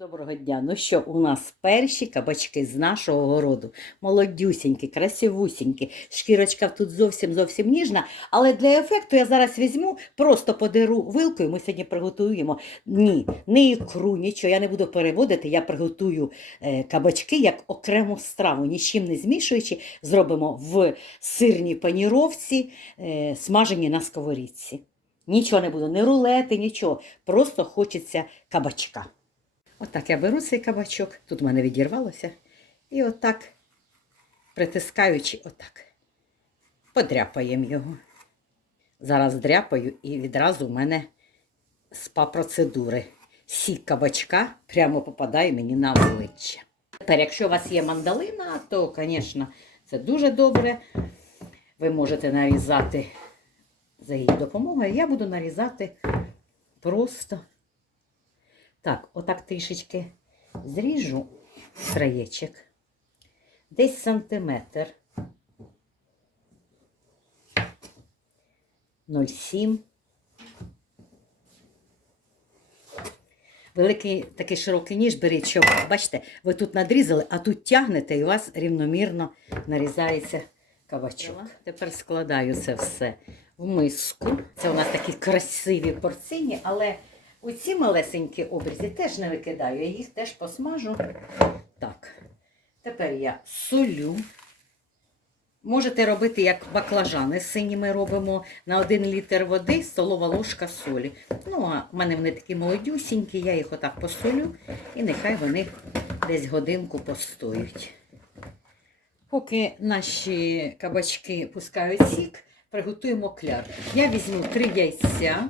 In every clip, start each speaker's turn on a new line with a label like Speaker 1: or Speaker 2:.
Speaker 1: Доброго дня. Ну що, у нас перші кабачки з нашого городу. Молодюсінькі, красивусінькі. Шкірочка тут зовсім зовсім ніжна. Але для ефекту я зараз візьму, просто подеру вилкою. Ми сьогодні приготуємо. Ні, не ікру, нічого. Я не буду переводити. Я приготую е, кабачки як окрему страву, ні з чим не змішуючи. Зробимо в сирній паніровці, е, смажені на сковорідці. Нічого не буду, не рулети, нічого. Просто хочеться кабачка. Отак я беру цей кабачок, тут в мене відірвалося, і отак, притискаючи, отак, подряпаємо його. Зараз дряпаю і відразу в мене спа процедури. Сік кабачка прямо попадає мені на обличчя. Тепер, якщо у вас є мандалина, то, звісно, це дуже добре. Ви можете нарізати за її допомогою. Я буду нарізати просто. Так, отак трішечки зріжу краєчок. Десь сантиметр. 0,7. Великий такий широкий ніж беріть, щоб, бачите, ви тут надрізали, а тут тягнете і у вас рівномірно нарізається кабачок. Тепер складаю це все в миску. Це у нас такі красиві порційні, але оці малесенькі обрізі теж не викидаю, я їх теж посмажу. Так, тепер я солю. Можете робити, як баклажани сині ми робимо на 1 літр води, столова ложка солі. Ну, а в мене вони такі молодюсінькі, я їх отак посолю і нехай вони десь годинку постоють. Поки наші кабачки пускають сік, приготуємо кляр. Я візьму три яйця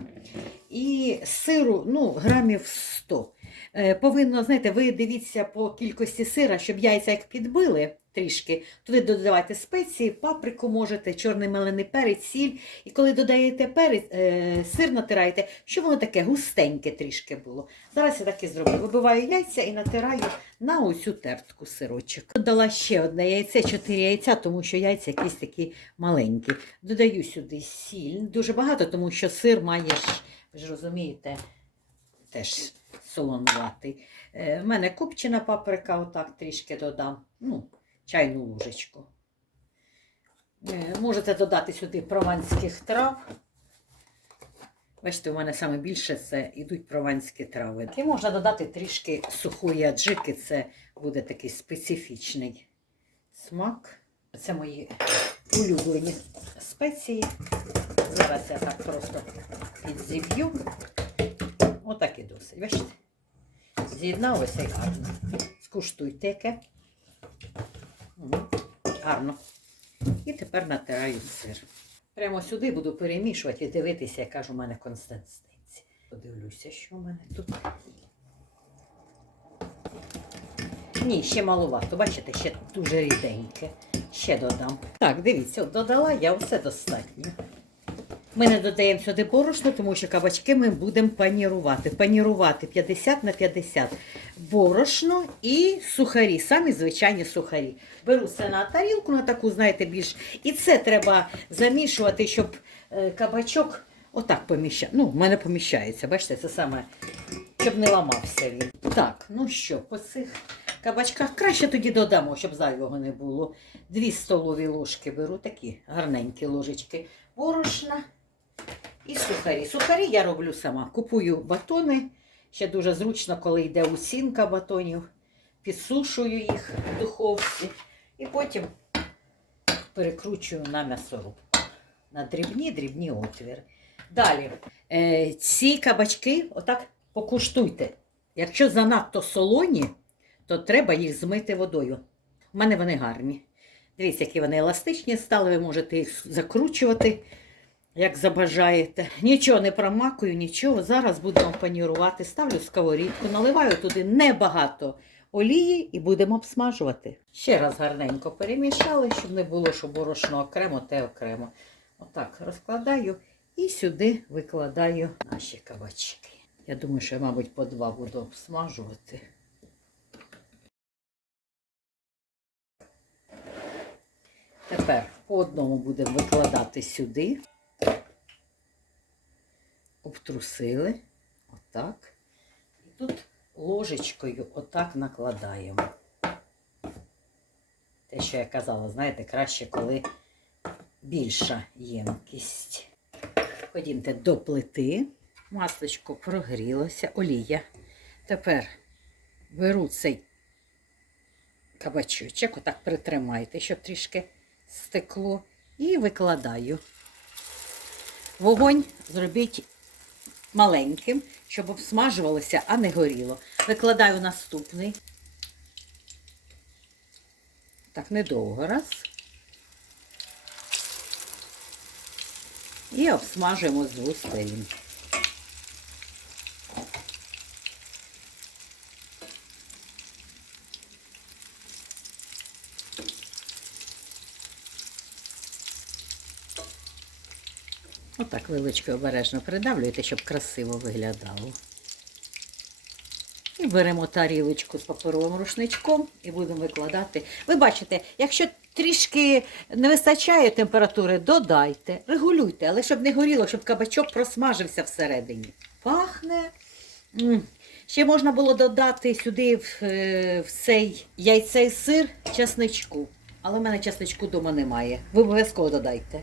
Speaker 1: і сиру ну, грамів 100. Е, Повинно, знаєте, ви дивіться по кількості сира, щоб яйця як підбили трішки. Туди додавайте спеції, паприку можете, чорний мелений перець, сіль. І коли додаєте перець, е, сир натираєте, щоб воно таке густеньке трішки було. Зараз я так і зроблю. Вибиваю яйця і натираю на оцю тертку сирочок. Додала ще одне яйце, 4 яйця, тому що яйця якісь такі маленькі. Додаю сюди сіль. Дуже багато, тому що сир має ви ж розумієте, теж солонуватий. Е, в мене копчена паприка, отак трішки додам. Ну, чайну ложечку. Е, можете додати сюди прованських трав. Бачите, у мене саме більше це йдуть прованські трави. І можна додати трішки сухої аджики, це буде такий специфічний смак. Це мої улюблені спеції. Зараз я так просто підзів'ю. Отак і досить. Бачите? З'єдналося і гарно. Скуштуйте яке. Гарно. І тепер натираю сир. Прямо сюди буду перемішувати і дивитися, яка ж у мене консистенція. Подивлюся, що у мене тут. Ні, ще маловато. Бачите, ще дуже ріденьке. Ще додам. Так, дивіться, додала я все достатньо. Ми не додаємо сюди борошно, тому що кабачки ми будемо панірувати. Панірувати 50 на 50. Борошно і сухарі, самі звичайні сухарі. Беру це на тарілку, на таку, знаєте, більш. І це треба замішувати, щоб е, кабачок отак поміщав. Ну, в мене поміщається, бачите, це саме, щоб не ламався він. Так, ну що, по цих кабачках краще тоді додамо, щоб зайвого не було. Дві столові ложки беру, такі гарненькі ложечки борошна і сухарі. Сухарі я роблю сама. Купую батони. Ще дуже зручно, коли йде усінка батонів. Підсушую їх в духовці і потім перекручую на м'ясорубку. На дрібні-дрібні отвіри. Далі, е, ці кабачки отак покуштуйте. Якщо занадто солоні, то треба їх змити водою. У мене вони гарні. Дивіться, які вони еластичні стали, ви можете їх закручувати, як забажаєте. Нічого не промакую, нічого. Зараз будемо панірувати. Ставлю сковорідку, наливаю туди небагато олії і будемо обсмажувати. Ще раз гарненько перемішали, щоб не було, що борошно окремо, те окремо. Отак розкладаю і сюди викладаю наші кабачки. Я думаю, що я, мабуть, по два буду обсмажувати. Тепер по одному будемо викладати сюди. Обтрусили. Отак. І тут ложечкою отак накладаємо. Те, що я казала, знаєте, краще, коли більша ємкість. Ходімте до плити. Масличко прогрілося, олія. Тепер беру цей кабачочок, отак притримайте, щоб трішки стекло, і викладаю. Вогонь зробіть маленьким, щоб обсмажувалося, а не горіло. Викладаю наступний. Так, недовго раз. І обсмажуємо з двох сторін. Отак вилочкою обережно придавлюєте, щоб красиво виглядало. І беремо тарілочку з паперовим рушничком і будемо викладати. Ви бачите, якщо трішки не вистачає температури, додайте, регулюйте, але щоб не горіло, щоб кабачок просмажився всередині. Пахне. Ще можна було додати сюди в, е, в цей яйце і сир чесничку. Але в мене чесничку вдома немає. Ви обов'язково додайте.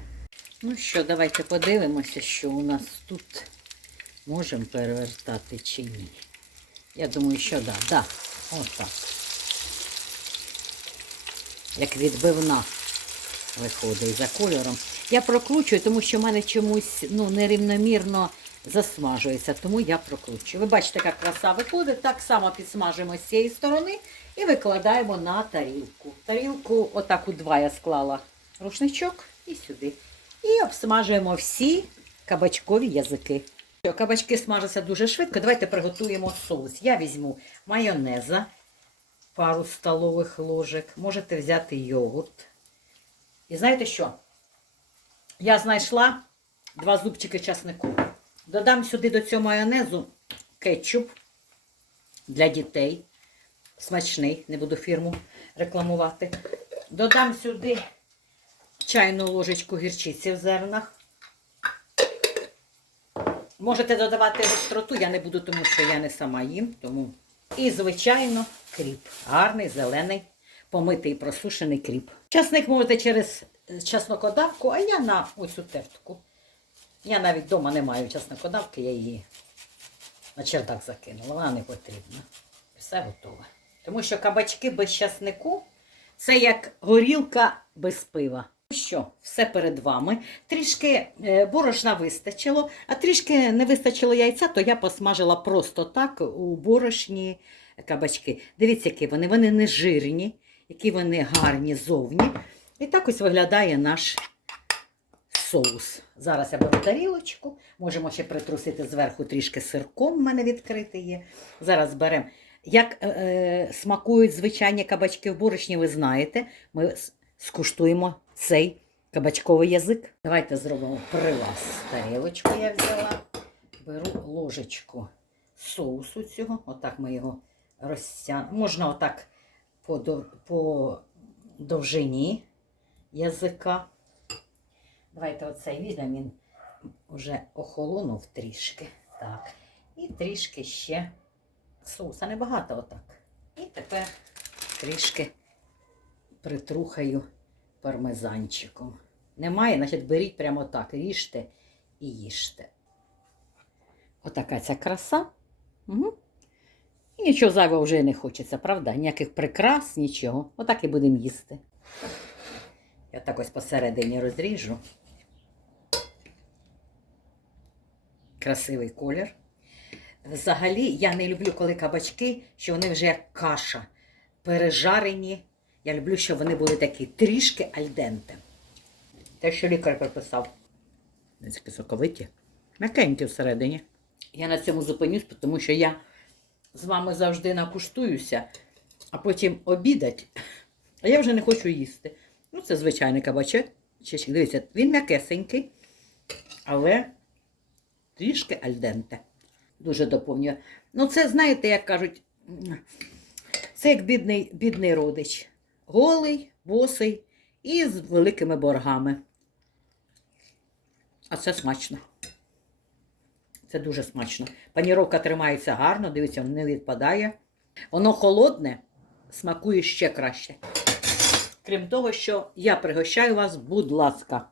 Speaker 1: Ну що, давайте подивимося, що у нас тут можемо перевертати чи ні. Я думаю, що да, да. Отак. Як відбивна виходить за кольором. Я прокручую, тому що в мене чомусь ну, нерівномірно засмажується, тому я прокручую. Ви бачите, яка краса виходить. Так само підсмажуємо з цієї сторони і викладаємо на тарілку. Тарілку отак у два я склала рушничок і сюди. І обсмажуємо всі кабачкові язики. Кабачки смажаться дуже швидко. Давайте приготуємо соус. Я візьму майонеза, пару столових ложок. Можете взяти йогурт. І знаєте що? Я знайшла два зубчики часнику. Додам сюди до цього майонезу кетчуп для дітей. Смачний, не буду фірму рекламувати. Додам сюди чайну ложечку гірчиці в зернах. Можете додавати гостроту, я не буду, тому що я не сама їм. Тому. І, звичайно, кріп. Гарний, зелений, помитий, просушений кріп. Часник можете через е, чеснокодавку, а я на оцю тертку. Я навіть вдома не маю чеснокодавки, я її на чердак закинула. Вона не потрібна. Все готове. Тому що кабачки без часнику це як горілка без пива. Ну Що, все перед вами. Трішки е, борошна вистачило, а трішки не вистачило яйця, то я посмажила просто так у борошні кабачки. Дивіться, які вони. Вони не жирні, які вони гарні зовні. І так ось виглядає наш соус. Зараз я беру тарілочку. Можемо ще притрусити зверху трішки сирком, в мене відкритий є. Зараз беремо. Як е, е, смакують звичайні кабачки в борошні, ви знаєте. Ми скуштуємо цей кабачковий язик. Давайте зробимо прилаз. Тарілочку я взяла. Беру ложечку соусу цього. Отак ми його розтягнемо. Можна отак по, по довжині язика. Давайте оцей візьмемо, він вже охолонув трішки. Так. І трішки ще соуса небагато отак. І тепер трішки притрухаю пармезанчиком. Немає, значить беріть прямо так, ріжте і їжте. Отака ця краса. Угу. І нічого зайвого вже не хочеться, правда? Ніяких прикрас, нічого. Отак і будемо їсти. Я так ось посередині розріжу. Красивий колір. Взагалі, я не люблю, коли кабачки, що вони вже як каша, пережарені. Я люблю, щоб вони були такі трішки альденте. Те, що лікар приписав. Не такі соковиті. М'якенькі всередині. Я на цьому зупинюсь, тому що я з вами завжди накуштуюся, а потім обідать, а я вже не хочу їсти. Ну, це звичайний кабачок. Дивіться, він м'якесенький, але трішки альденте. Дуже доповнює. Ну, це, знаєте, як кажуть, це як бідний, бідний родич. Голий, босий і з великими боргами. А це смачно. Це дуже смачно. Паніровка тримається гарно, дивіться, не відпадає. Воно холодне, смакує ще краще. Крім того, що я пригощаю вас, будь ласка.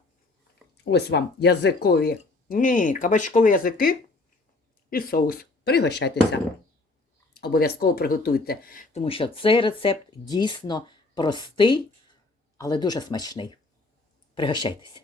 Speaker 1: Ось вам язикові. Ні, кабачкові язики і соус. Пригощайтеся. Обов'язково приготуйте, тому що цей рецепт дійсно простий, але дуже смачний. Пригощайтеся.